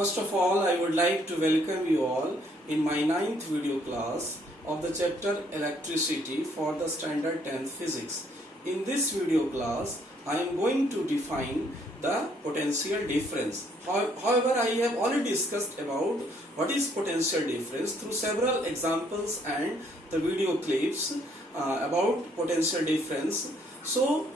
First of all, I would like to welcome you all in my 9th video class of the chapter Electricity for the Standard 10th Physics. In this video class, I am going to define the potential difference. However, I have already discussed about what is potential difference through several examples and the video clips about potential difference. So,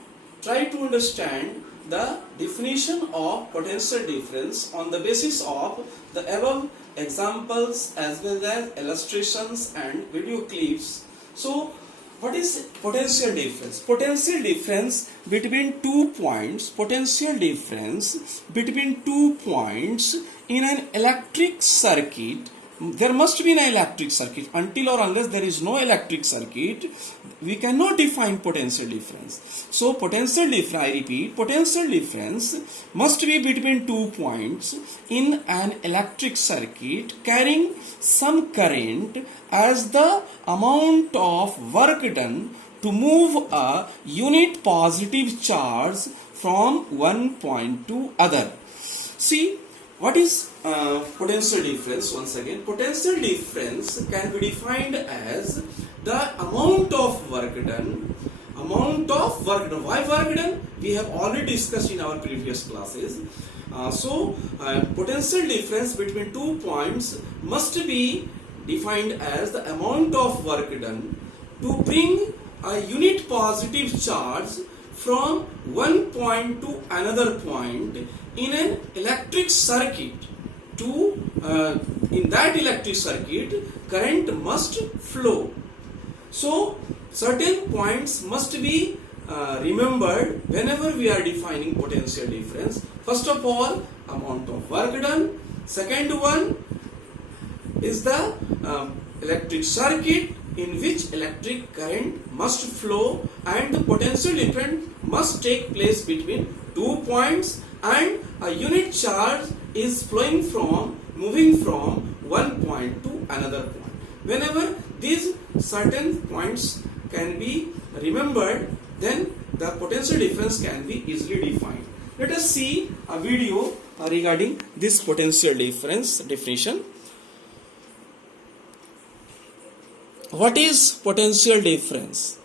try to understand the definition of potential difference on the basis of the above examples as well as illustrations and video clips. So, what is potential difference? Potential difference between 2 points. Potential difference between 2 points in an electric circuit. There must be an electric circuit. Until or unless there is no electric circuit, we cannot define potential difference. So potential difference, I repeat, potential difference must be between 2 points in an electric circuit carrying some current as the amount of work done to move a unit positive charge from one point to other. See, what is potential difference? Once again, potential difference can be defined as the amount of work done. Amount of work done. Why work done? We have already discussed in our previous classes. Potential difference between 2 points must be defined as the amount of work done to bring a unit positive charge from one point to another point in an electric circuit. In that electric circuit, current must flow. So, certain points must be remembered whenever we are defining potential difference. First of all, amount of work done. Second one is the electric circuit in which electric current must flow, and the potential difference must take place between 2 points, and a unit charge is moving from one point to another point. Whenever these certain points can be remembered, then the potential difference can be easily defined. Let us see a video regarding this potential difference definition. What is potential difference?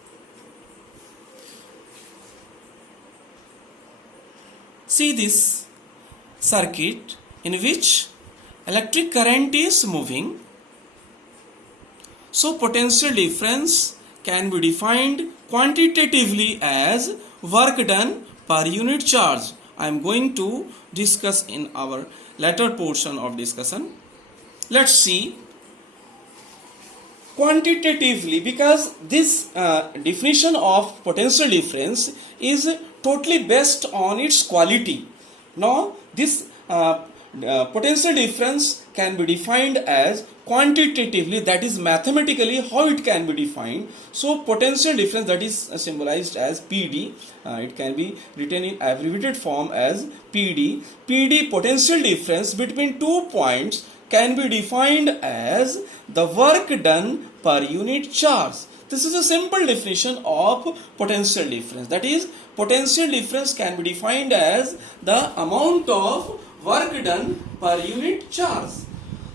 See this circuit in which electric current is moving. So potential difference can be defined quantitatively as work done per unit charge. I am going to discuss in our later portion of discussion. Let's see quantitatively, because this definition of potential difference is totally based on its quality. Now this potential difference can be defined as quantitatively, that is mathematically how it can be defined. So potential difference, that is symbolized as PD, it can be written in abbreviated form as PD. PD, potential difference between 2 points, can be defined as the work done per unit charge. This is a simple definition of potential difference. That is, potential difference can be defined as the amount of work done per unit charge.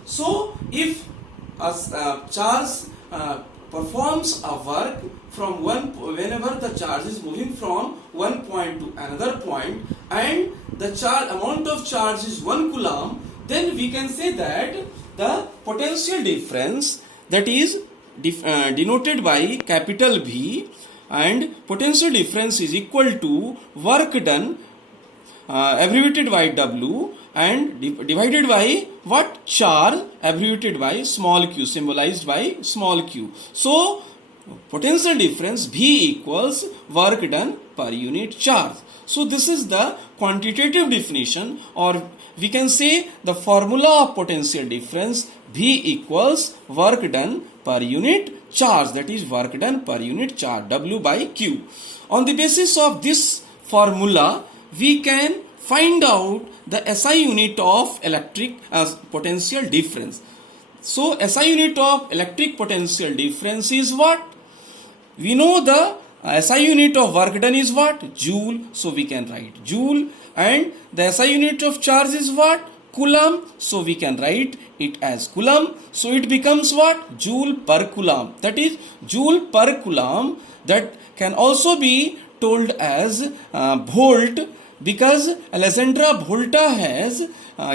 So, if a charge performs a work from whenever the charge is moving from one point to another point, and the amount of charge is 1 coulomb, then we can say that the potential difference, that is denoted by capital V, and potential difference is equal to work done abbreviated by W and divided by what? Charge abbreviated by small q, symbolized by small q. So potential difference V equals work done per unit charge. So this is the quantitative definition, or we can say the formula of potential difference. V equals work done per unit charge, that is work done per unit charge, W by Q. On the basis of this formula, we can find out the SI unit of electric potential difference. So SI unit of electric potential difference is what? We know the SI unit of work done is what? Joule. So we can write Joule. And the SI unit of charge is what? coulomb, so we can write it as coulomb. So it becomes what? Joule per coulomb. That is joule per coulomb. That can also be told as volt, because Alexandra Volta has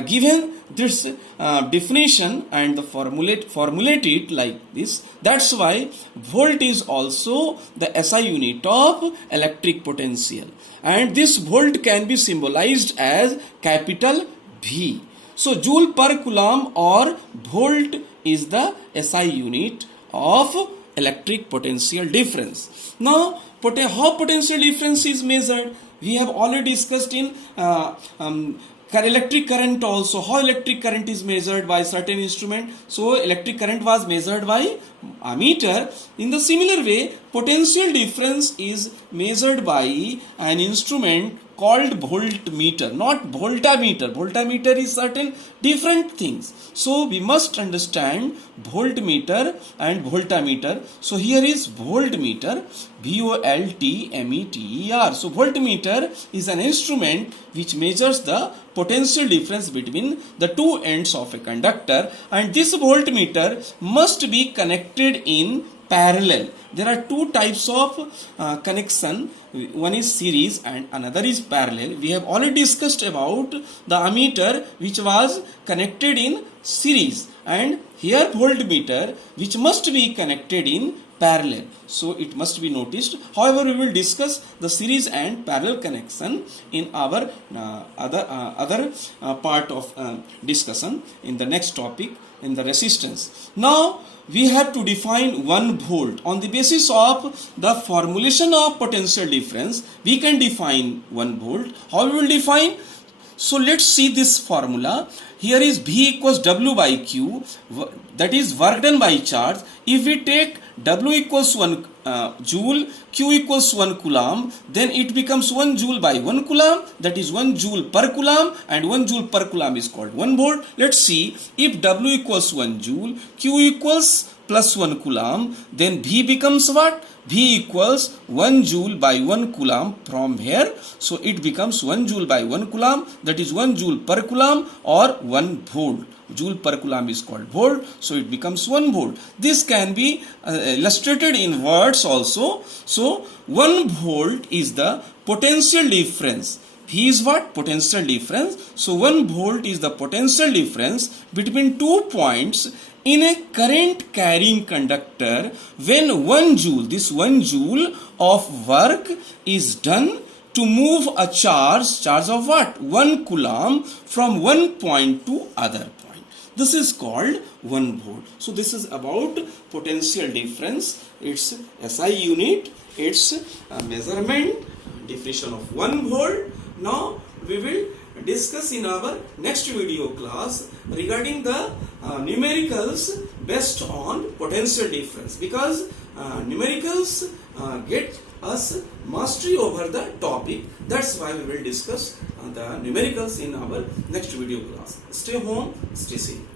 given this definition and formulate it like this. That's why volt is also the SI unit of electric potential, and this volt can be symbolized as capital V. So joule per coulomb or volt is the SI unit of electric potential difference. Now, how potential difference is measured? We have already discussed in electric current also, how electric current is measured by certain instrument. So electric current was measured by ammeter. In the similar way, potential difference is measured by an instrument called voltmeter, not voltameter. Voltameter is certain different things. So we must understand voltmeter and voltameter. So here is voltmeter, VOLTMETER. So voltmeter is an instrument which measures the potential difference between the two ends of a conductor, and this voltmeter must be connected in parallel. There are two types of connection. One is series and another is parallel. We have already discussed about the ammeter which was connected in series, and here voltmeter which must be connected in parallel. So it must be noticed. However, we will discuss the series and parallel connection in our other part of discussion in the next topic, in the resistance. Now we have to define 1 volt. On the basis of the formulation of potential difference, we can define 1 volt. How we will define? So let's see this formula. Here is V equals W by Q, that is work done by charge. If we take W equals 1 joule, Q equals 1 coulomb, then it becomes 1 joule by 1 coulomb, that is 1 joule per coulomb, and 1 joule per coulomb is called 1 volt. Let's see, if W equals 1 joule, Q equals plus 1 coulomb, then V becomes what? V equals 1 joule by 1 coulomb from here. So it becomes 1 joule by 1 coulomb, that is 1 joule per coulomb or 1 volt. Joule per coulomb is called volt, so it becomes 1 volt. This can be illustrated in words also. So 1 volt is the potential difference. V is what? Potential difference. So 1 volt is the potential difference between 2 points in a current carrying conductor when 1 joule, this 1 joule of work is done to move a charge of what? 1 coulomb from one point to other point. This is called 1 volt. So this is about potential difference, its SI unit, its measurement, definition of 1 volt. Now we will discuss in our next video class regarding the numericals based on potential difference, because numericals get us mastery over the topic. That's why we will discuss the numericals in our next video class. Stay home, stay safe.